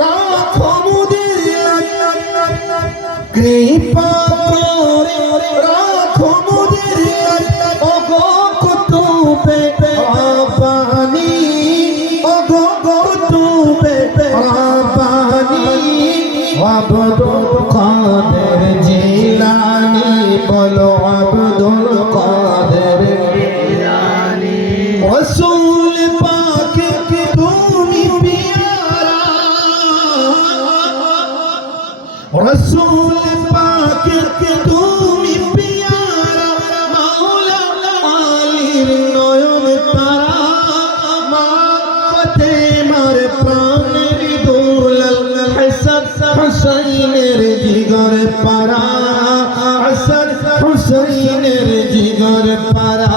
রাখো মুদের কৃপা করে রাখো মুদের ওগো কুতুবে রব্বানি ওগো কুতুবে রব্বানি আব্দুল কাদের জিলানী বলো আব্দুল কাদের জিলানী রাসূল পাক তুমি প্যারা রাসূল পাক তুমি প্যারা মাওলা আলীর নয়ন তারা মা ফাতেমার প্রাণের দুলাল হাসান হুসাইনের জিগর পারা হাসান হুসাইনের জিগর পারা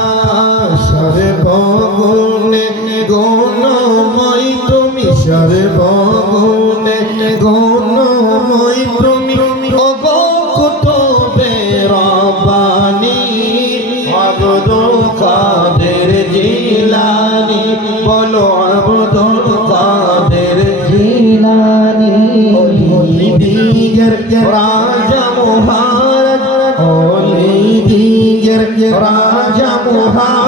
সর্বগুণে গুণময় তুমি সর্বগুণে গুণময় তুমি ওগো কুতুবে রব্বানি আব্দুল কাদের জিলানী বলো আব্দুল কাদের জিলানী ওলি দিগর রাজা মহারাজ ওলি দিগর রাজা মহারাজ